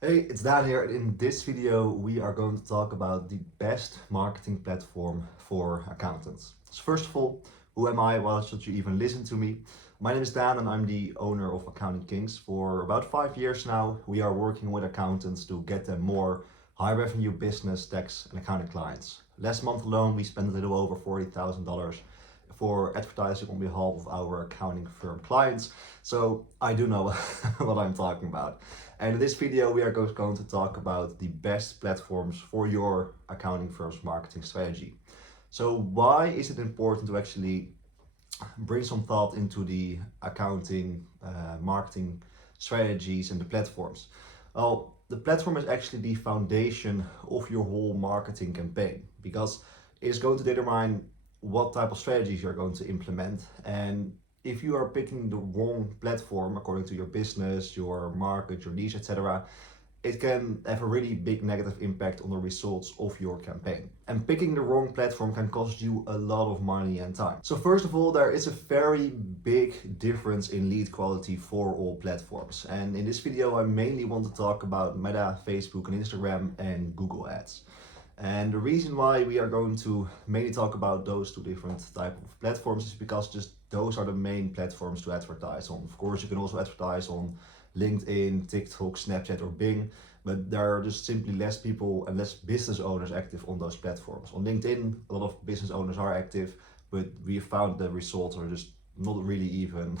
Hey, it's Dan here. In this video, we are going to talk about the best marketing platform for accountants. So first of all, who am I? Why should you even listen to me? My name is Dan and I'm the owner of Accounting Kings. For about 5 years now, we are working with accountants to get them more high revenue business, tax and accounting clients. Last month alone, we spent a little over $40,000 for advertising on behalf of our accounting firm clients. So I do know what I'm talking about. And in this video, we are going to talk about the best platforms for your accounting firm's marketing strategy. So why is it important to actually bring some thought into the accounting, marketing strategies and the platforms? Well, the platform is actually the foundation of your whole marketing campaign because it is going to determine what type of strategies you're going to implement. And if you are picking the wrong platform according to your business, your market, your niche, etc., it can have a really big negative impact on the results of your campaign. And picking the wrong platform can cost you a lot of money and time. So first of all, there is a very big difference in lead quality for all platforms. And in this video, I mainly want to talk about Meta, Facebook and Instagram and Google Ads. And the reason why we are going to mainly talk about those two different type of platforms is because just those are the main platforms to advertise on. Of course, you can also advertise on LinkedIn, TikTok, Snapchat or Bing, but there are just simply less people and less business owners active on those platforms. On LinkedIn, a lot of business owners are active, but we found the results are just not really even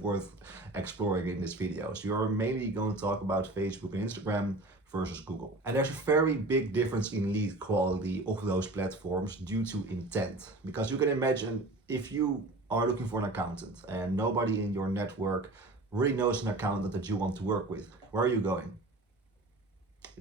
worth exploring in this video. So you're mainly going to talk about Facebook and Instagram versus Google. And there's a very big difference in lead quality of those platforms due to intent. Because you can imagine if you are looking for an accountant and nobody in your network really knows an accountant that you want to work with, where are you going?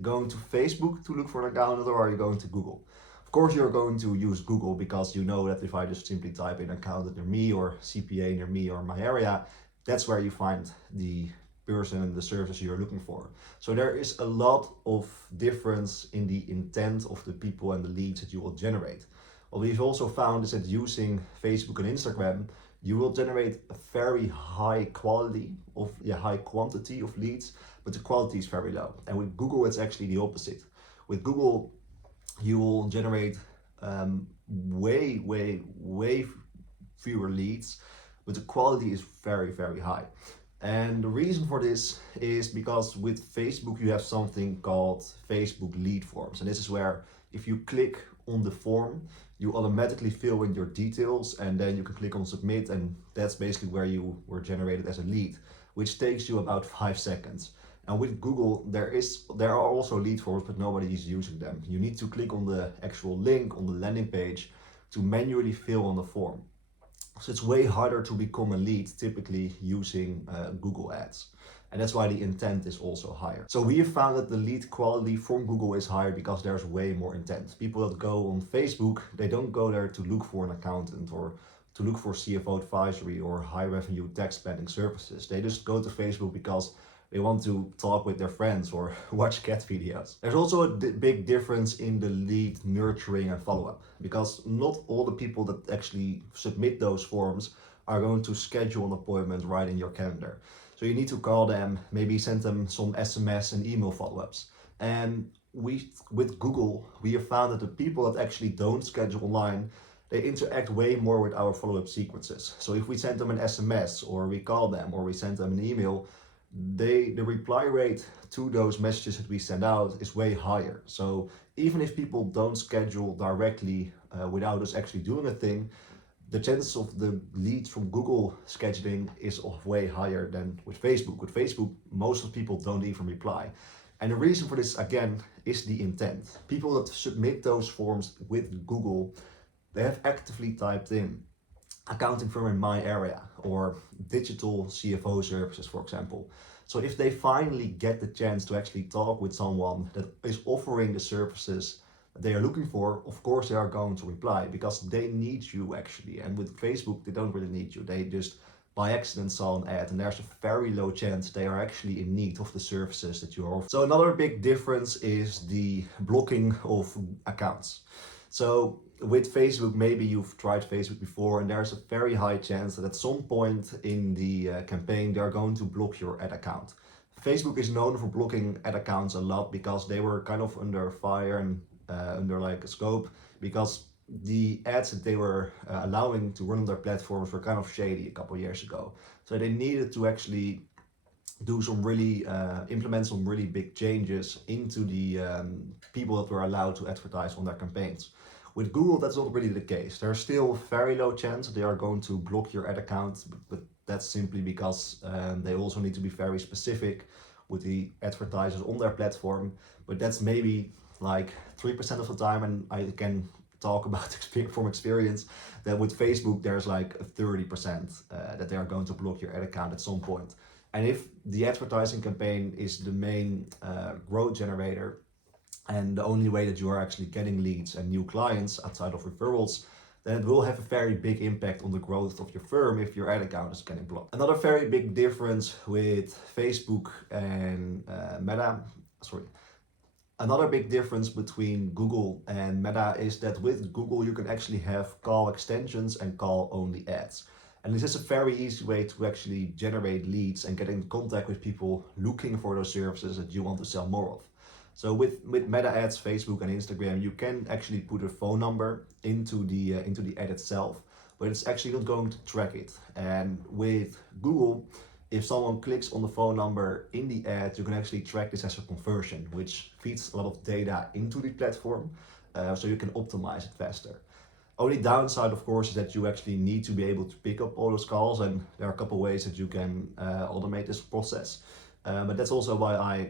Going to Facebook to look for an accountant, or are you going to Google? Of course you're going to use Google because you know that if I just simply type in accountant near me or CPA near me or my area, that's where you find the person and the service you're looking for. So there is a lot of difference in the intent of the people and the leads that you will generate. What we've also found is that using Facebook and Instagram, you will generate a very high quantity of leads, but the quality is very low. And with Google, it's actually the opposite. With Google, you will generate way fewer leads, but the quality is very high. And the reason for this is because with Facebook, you have something called Facebook lead forms. And this is where if you click on the form, you automatically fill in your details and then you can click on submit, and that's basically where you were generated as a lead, which takes you about 5 seconds. And with Google, there are also lead forms, but nobody is using them. You need to click on the actual link on the landing page to manually fill in the form. So it's way harder to become a lead typically using Google Ads. And that's why the intent is also higher. So we have found that the lead quality from Google is higher because there's way more intent. People that go on Facebook, they don't go there to look for an accountant or to look for CFO advisory or high revenue tax planning services. They just go to Facebook because they want to talk with their friends or watch cat videos. There's also a big difference in the lead nurturing and follow-up, because not all the people that actually submit those forms are going to schedule an appointment right in your calendar. So you need to call them, maybe send them some SMS and email follow-ups. And with Google, we have found that the people that actually don't schedule online, they interact way more with our follow-up sequences. So if we send them an SMS or we call them or we send them an email, the reply rate to those messages that we send out is way higher. So even if people don't schedule directly without us actually doing a thing, the chances of the leads from Google scheduling is way higher than with Facebook. With Facebook, most of the people don't even reply. And the reason for this, again, is the intent. People that submit those forms with Google, they have actively typed in accounting firm in my area or digital CFO services, for example. So if they finally get the chance to actually talk with someone that is offering the services that they are looking for, of course they are going to reply because they need you actually. And with Facebook, they don't really need you. They just by accident saw an ad, and there's a very low chance they are actually in need of the services that you are offering. So another big difference is the blocking of accounts. So with Facebook, maybe you've tried Facebook before, and there's a very high chance that at some point in the campaign, they're going to block your ad account. Facebook is known for blocking ad accounts a lot because they were kind of under fire and under like a scope, because the ads that they were allowing to run on their platforms were kind of shady a couple of years ago. So they needed to actually do some really implement some really big changes into the people that were allowed to advertise on their campaigns. With Google, that's not really the case. There's still very low chance that they are going to block your ad account, but that's simply because they also need to be very specific with the advertisers on their platform. But that's maybe like 3% of the time, and I can talk about from experience that with Facebook there's like 30% that they are going to block your ad account at some point. And if the advertising campaign is the main growth generator, and the only way that you are actually getting leads and new clients outside of referrals, then it will have a very big impact on the growth of your firm if your ad account is getting blocked. Another very big difference with Facebook and Another big difference between Google and Meta is that with Google you can actually have call extensions and call only ads. And this is a very easy way to actually generate leads and get in contact with people looking for those services that you want to sell more of. So with Meta ads, Facebook and Instagram, you can actually put a phone number into the ad itself, but it's actually not going to track it. And with Google, if someone clicks on the phone number in the ad, you can actually track this as a conversion, which feeds a lot of data into the platform, so you can optimize it faster. Only downside, of course, is that you actually need to be able to pick up all those calls, and there are a couple ways that you can automate this process. But that's also why I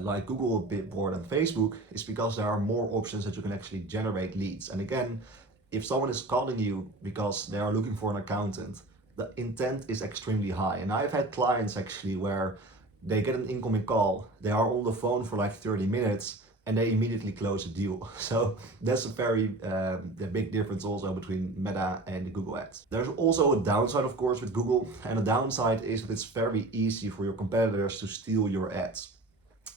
like Google a bit more than Facebook, is because there are more options that you can actually generate leads. And again, if someone is calling you because they are looking for an accountant, the intent is extremely high. And I've had clients actually where they get an incoming call, they are on the phone for like 30 minutes, and they immediately close a deal. So that's a very big difference also between Meta and the Google ads. There's also a downside, of course, with Google, and the downside is that it's very easy for your competitors to steal your ads.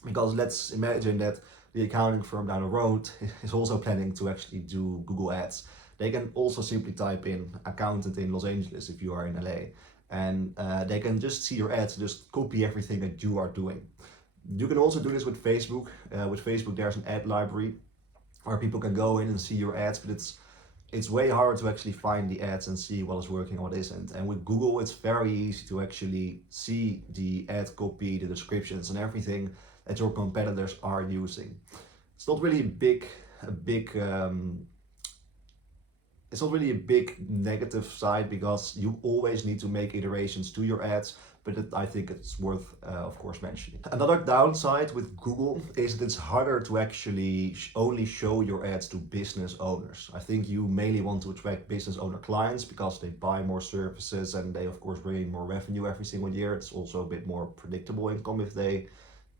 Because let's imagine that the accounting firm down the road is also planning to actually do Google ads. They can also simply type in accountant in Los Angeles if you are in LA, and they can just see your ads, just copy everything that you are doing. You can also do this with Facebook. With Facebook, there's an ad library where people can go in and see your ads, but it's way harder to actually find the ads and see what is working and what isn't. And with Google, it's very easy to actually see the ad copy, the descriptions, and everything that your competitors are using. It's not really it's not really a big negative side, because you always need to make iterations to your ads, but I think it's worth, of course, mentioning. Another downside with Google is that it's harder to actually only show your ads to business owners. I think you mainly want to attract business owner clients because they buy more services and they, of course, bring in more revenue every single year. It's also a bit more predictable income if they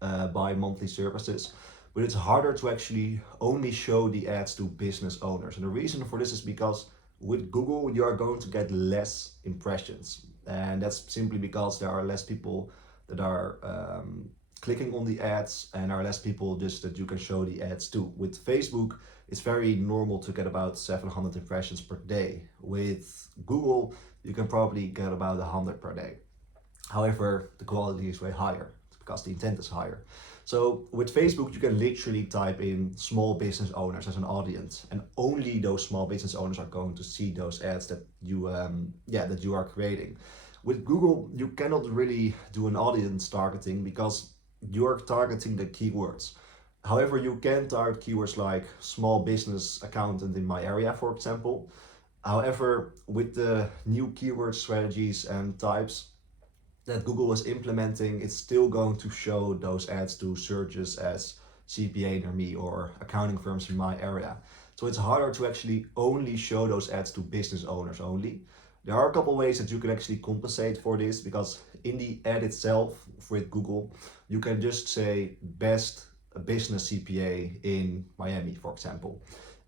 buy monthly services. But it's harder to actually only show the ads to business owners. And the reason for this is because with Google, you are going to get less impressions. And that's simply because there are less people that are clicking on the ads, and there are less people just that you can show the ads to. With Facebook, it's very normal to get about 700 impressions per day. With Google, you can probably get about 100 per day. However, the quality is way higher because the intent is higher. So with Facebook, you can literally type in small business owners as an audience, and only those small business owners are going to see those ads that you are creating. With Google, you cannot really do an audience targeting because you are targeting the keywords. However, you can target keywords like small business accountant in my area, for example. However, with the new keyword strategies and types that Google is implementing, it's still going to show those ads to searches as CPA near me or accounting firms in my area. So it's harder to actually only show those ads to business owners only. There are a couple ways that you can actually compensate for this, because in the ad itself with Google, you can just say best business CPA in Miami, for example.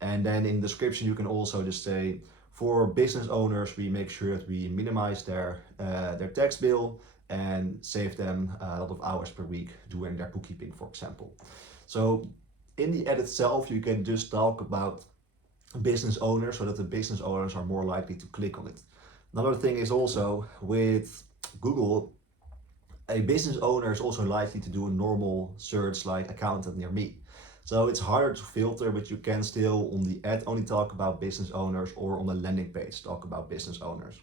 And then in the description, you can also just say, for business owners, we make sure that we minimize their tax bill and save them a lot of hours per week doing their bookkeeping, for example. So in the ad itself, you can just talk about business owners so that the business owners are more likely to click on it. Another thing is also with Google, a business owner is also likely to do a normal search like accountant near me. So it's harder to filter, but you can still on the ad only talk about business owners, or on the landing page talk about business owners.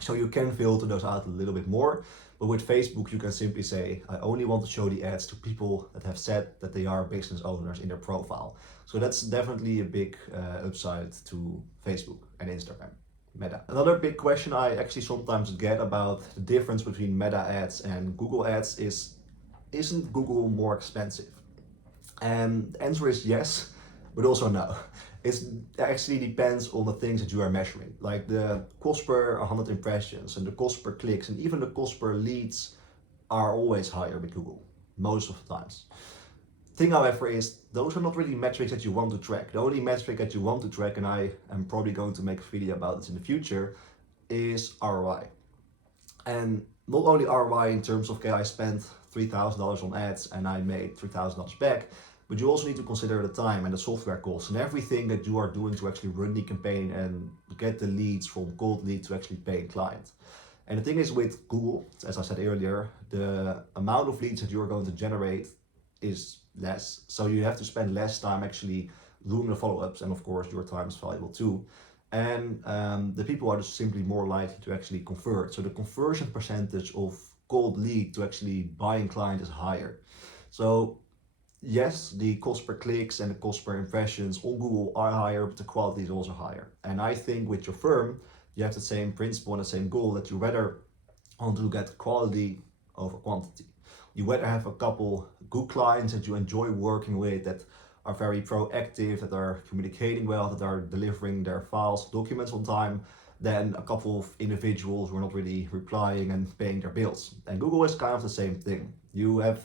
So you can filter those out a little bit more, but with Facebook you can simply say, I only want to show the ads to people that have said that they are business owners in their profile. So that's definitely a big upside to Facebook and Instagram. Meta. Another big question I actually sometimes get about the difference between Meta ads and Google ads is, isn't Google more expensive? And the answer is yes, but also no. It actually depends on the things that you are measuring, like the cost per 100 impressions and the cost per clicks and even the cost per leads are always higher with Google, most of the times. Thing, however, is those are not really metrics that you want to track. The only metric that you want to track, and I am probably going to make a video about this in the future, is ROI. And not only ROI in terms of, okay, I spent $3,000 on ads and I made $3,000 back, but you also need to consider the time and the software costs and everything that you are doing to actually run the campaign and get the leads from cold lead to actually paying client. And the thing is with Google, as I said earlier, the amount of leads that you are going to generate is less. So you have to spend less time actually doing the follow-ups, and of course your time is valuable too. And the people are just simply more likely to actually convert. So the conversion percentage of cold lead to actually buying client is higher. So yes, the cost per clicks and the cost per impressions on Google are higher, but the quality is also higher. And I think with your firm, you have the same principle and the same goal, that you rather want to get quality over quantity. You rather have a couple good clients that you enjoy working with, that are very proactive, that are communicating well, that are delivering their files, documents on time, than a couple of individuals who are not really replying and paying their bills. And Google is kind of the same thing. You have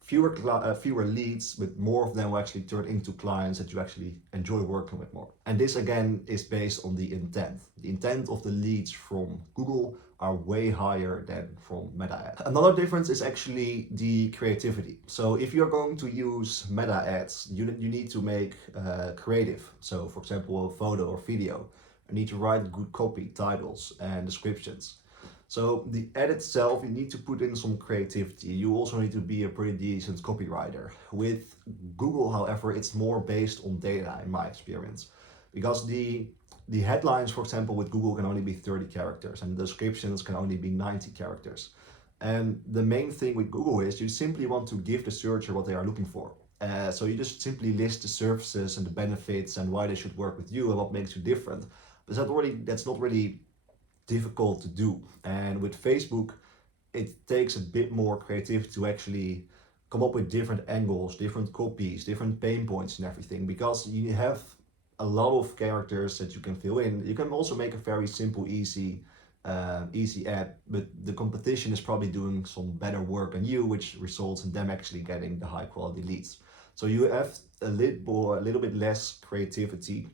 fewer leads, but more of them will actually turn into clients that you actually enjoy working with more. And this again is based on the intent. The intent of the leads from Google are way higher than from Meta ads. Another difference is actually the creativity. So if you're going to use Meta ads, you need to make creative. So for example, a photo or video. You need to write good copy, titles and descriptions. So the ad itself, you need to put in some creativity. You also need to be a pretty decent copywriter. With Google, however, it's more based on data in my experience. Because the headlines, for example, with Google can only be 30 characters and the descriptions can only be 90 characters. And the main thing with Google is you simply want to give the searcher what they are looking for. So you just simply list the services and the benefits and why they should work with you and what makes you different. But that's not really difficult to do. And with Facebook, it takes a bit more creativity to actually come up with different angles, different copies, different pain points and everything, because you have a lot of characters that you can fill in. You can also make a very simple, easy ad, but the competition is probably doing some better work than you, which results in them actually getting the high quality leads. So you have a little bit less creativity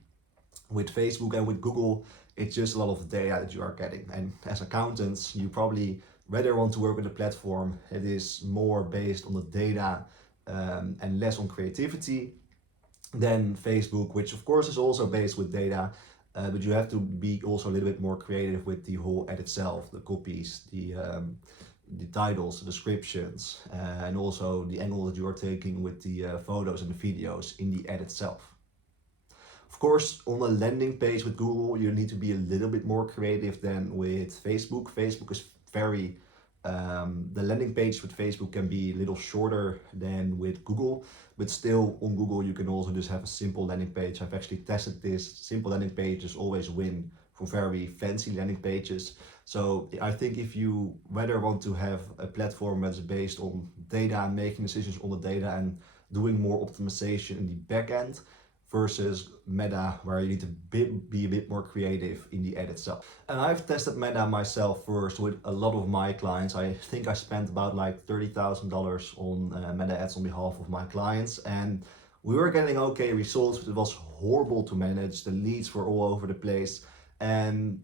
with Facebook. And with Google, it's just a lot of data that you are getting. And as accountants, you probably rather want to work with a platform that is more based on the data and less on creativity than Facebook, which of course is also based with data, but you have to be also a little bit more creative with the whole ad itself, the copies, the titles, the descriptions, and also the angle that you are taking with the photos and the videos in the ad itself. Of course, on a landing page with Google, you need to be a little bit more creative than with Facebook. Facebook is very, the landing page with Facebook can be a little shorter than with Google, but still on Google you can also just have a simple landing page. I've actually tested this. Simple landing pages always win from very fancy landing pages. So I think if you rather want to have a platform that's based on data and making decisions on the data and doing more optimization in the back end, versus Meta, where you need to be a bit more creative in the ad itself. And I've tested Meta myself first with a lot of my clients. I think I spent about like $30,000 on Meta ads on behalf of my clients, and we were getting okay results, but it was horrible to manage. The leads were all over the place, and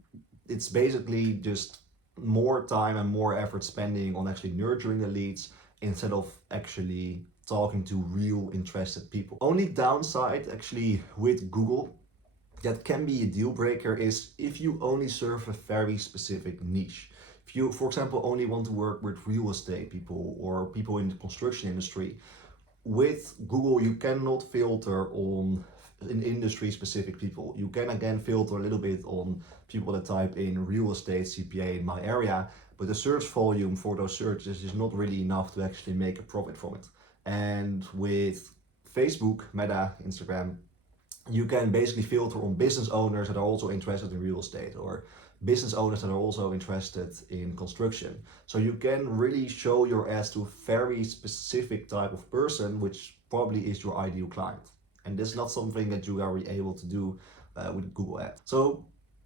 it's basically just more time and more effort spending on actually nurturing the leads instead of actually talking to real interested people. Only downside actually with Google that can be a deal breaker is if you only serve a very specific niche. If you, for example, only want to work with real estate people or people in the construction industry, with Google you cannot filter on industry specific people. You can again filter a little bit on people that type in real estate CPA in my area, but the search volume for those searches is not really enough to actually make a profit from it. And with Facebook, Meta, Instagram, you can basically filter on business owners that are also interested in real estate, or business owners that are also interested in construction. So you can really show your ads to a very specific type of person, which probably is your ideal client. And this is not something that you are able to do with Google Ads. So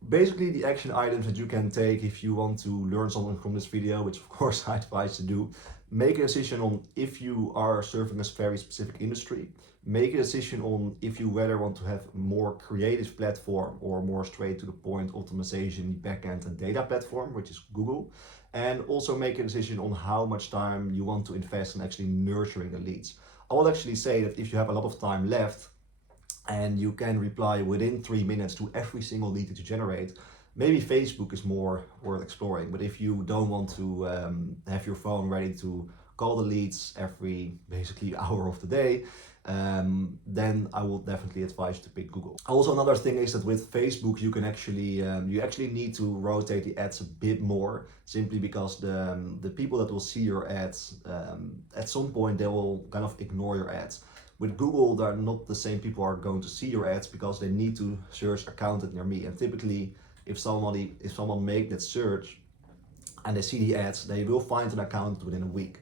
basically the action items that you can take if you want to learn something from this video, which of course I advise to do: make a decision on if you are serving a very specific industry. Make a decision on if you whether want to have a more creative platform or more straight to the point optimization, backend and data platform, which is Google. And also make a decision on how much time you want to invest in actually nurturing the leads. I will actually say that if you have a lot of time left and you can reply within 3 minutes to every single lead that you generate, maybe Facebook is more worth exploring. But if you don't want to have your phone ready to call the leads every basically hour of the day, then I will definitely advise you to pick Google. Also, another thing is that with Facebook you can actually you actually need to rotate the ads a bit more, simply because the people that will see your ads at some point they will kind of ignore your ads. With Google, they're not the same people are going to see your ads because they need to search accountant near me. And typically, if someone make that search and they see the ads, they will find an account within a week.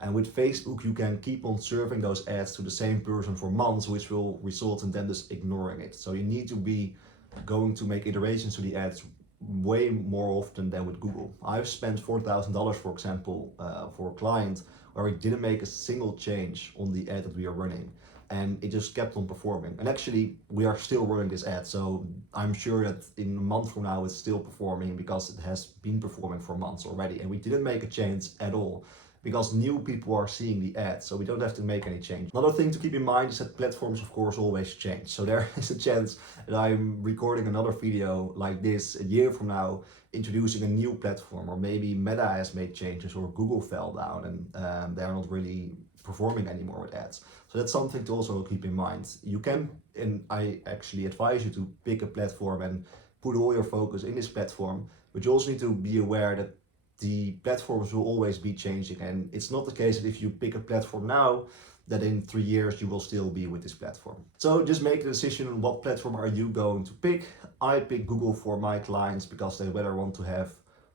And with Facebook, you can keep on serving those ads to the same person for months, which will result in them just ignoring it. So you need to be going to make iterations to the ads way more often than with Google. I've spent $4,000, for example, for a client where we didn't make a single change on the ad that we are running, and it just kept on performing. And actually, we are still running this ad, so I'm sure that in a month from now it's still performing because it has been performing for months already, and we didn't make a change at all, because new people are seeing the ads, so we don't have to make any change. Another thing to keep in mind is that platforms of course always change. So there is a chance that I'm recording another video like this a year from now, introducing a new platform, or maybe Meta has made changes, or Google fell down and they're not really performing anymore with ads. So that's something to also keep in mind. You can, and I actually advise you to pick a platform and put all your focus in this platform, but you also need to be aware that the platforms will always be changing, and it's not the case that if you pick a platform now that in 3 years you will still be with this platform. So just make a decision on what platform are you going to pick. I pick Google for my clients because they whether want to have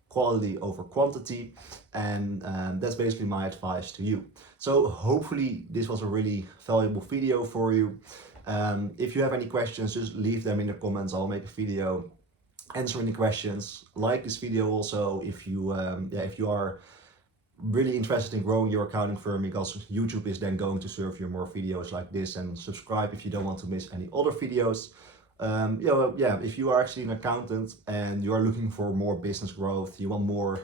quality over quantity, and that's basically my advice to you. So hopefully this was a really valuable video for you. If you have any questions, just leave them in the comments. I'll make a video answering the questions. Like this video also if you if you are really interested in growing your accounting firm, because YouTube is then going to serve you more videos like this. And subscribe if you don't want to miss any other videos. If you are actually an accountant and you are looking for more business growth, you want more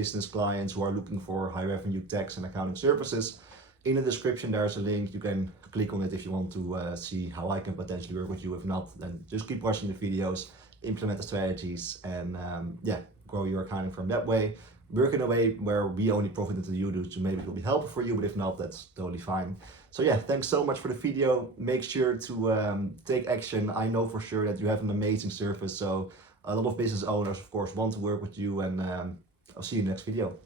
business clients who are looking for high revenue tax and accounting services, in the description there's a link. You can click on it if you want to see how I can potentially work with you. If not, then just keep watching the videos, implement the strategies, and grow your accounting firm that way. Work in a way where we only profit until you do, so maybe it will be helpful for you, but if not, that's totally fine. So yeah, thanks so much for the video. Make sure to take action. I know for sure that you have an amazing service, so a lot of business owners of course want to work with you, and I'll see you in the next video.